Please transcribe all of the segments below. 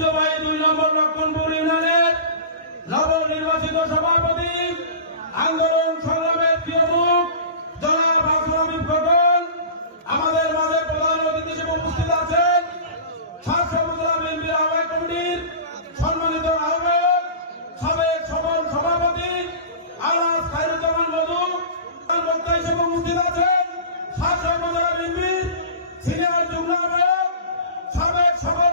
ঐতিহ্যবাহী দুই নম্বর লক্ষণপুর ইউনিয়নের নবনির্বাচিত সভাপতি আন্দোলন সংগ্রামের প্রিয় মুখ, জনাব আসলামী খোকন আমাদের মাঝে প্রধান অতিথি হিসেবে উপস্থিত আছেন ছাত্র উপজেলা বিএনপির আহ্বায়ক কমিটির সম্মানিত আহ্বায়ক সাবেক সফল সভাপতি আলাস খায়রুজ্জামান মধু। বক্তা হিসেবে উপস্থিত আছেন ছাত্র উপজেলা বিএনপির সিনিয়র যুগ্ম আহ্বায়ক সাবেক সফল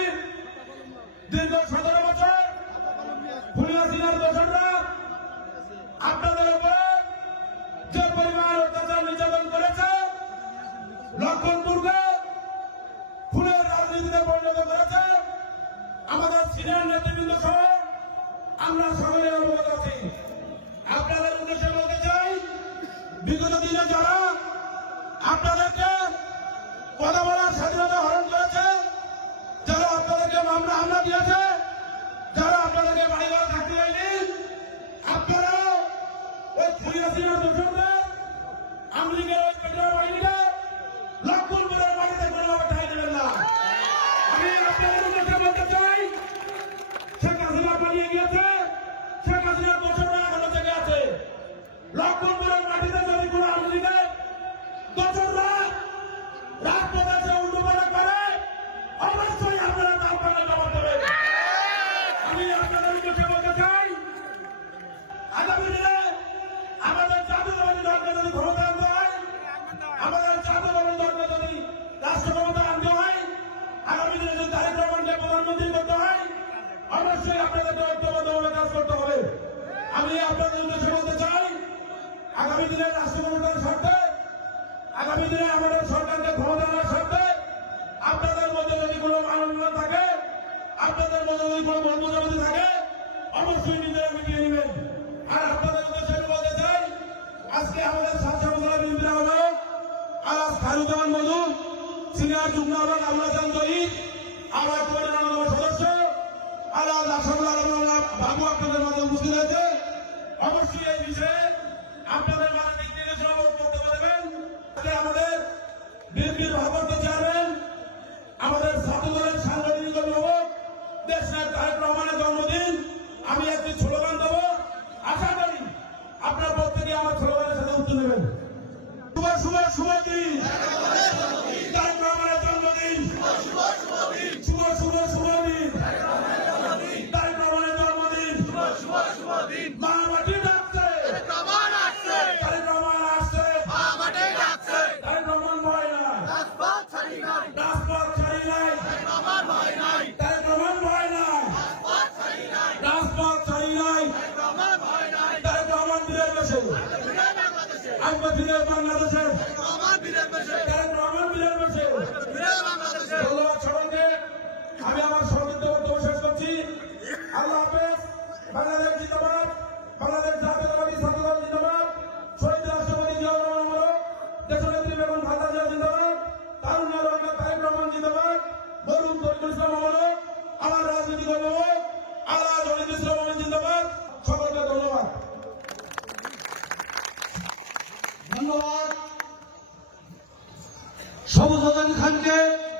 দীর্ঘ সতেরো বছর খুলিয়া সিনার দোষররা আপনাদের উপরে যে পরিমাণ অত্যাচার নির্যাতন করেছে। লক্ষণপুরকে খুনের রাজনীতিতে পরিণত করেছে। আমাদের সিনিয়র নেতৃবৃন্দ সহ আমরা সকলে অবগত আছি। আপনাদের উদ্দেশ্যে বলতে চাই, বিগত দিনে যারা আপনাদেরকে কথা বলার স্বাধীনতা হরণ করেছে মামলা হামলা দিয়েছে। আমি আপনাদের উদ্দেশ্যে বলতে চাই। আগামী দিনে রাষ্ট্র ক্ষমতার আগামী দিনে আমাদের সরকারকে ক্ষমতা আনার স্বার্থে আপনাদের মধ্যে যদি কোনো মানবতা থাকে, আপনাদের মধ্যে যদি কোনো বোঝাবুঝি থাকে, অবশ্যই নিজেরা মিটিয়ে নেবেন। আর আপনাদের উদ্দেশ্যে আমি বলতে চাই, আজকে আমাদের সাতশো উপজেলা বিএনপির আহ্বায়ক আলাস খায়রুজ্জামান মধু, সিনিয়র যুগ্ম আবুল হাসান জহির আমার অন্যতম সদস্য, আলাস আসাদুল আলম বাবু আপনাদের মাঝে উপস্থিত হয়েছে। অবশ্যই এই বিষয়ে আপনাদের বীরে বাংলাদেশে। ধন্যবাদ সবাইকে। আমি আমার সংক্ষিপ্ত বক্তব্য শেষ করছি। আল্লাহ হাফেজ। বাংলাদেশ জিন্দাবাদ। বাংলাদেশ জাতীয়তাবাদী ছাত্রদল জিন্দাবাদ। শহীদ রাষ্ট্রপতি জিয়াউর রহমান দেশনেত্রী বেগম খালেদা জিন্দাবাদ। তারুণ্য রহমান তারেক রহমান জিন্দাবাদ। বরুণ তরিকুল ইসলাম আমার রাজনৈতিক অভিভাবক ধন্যবাদ সবুজ খানকে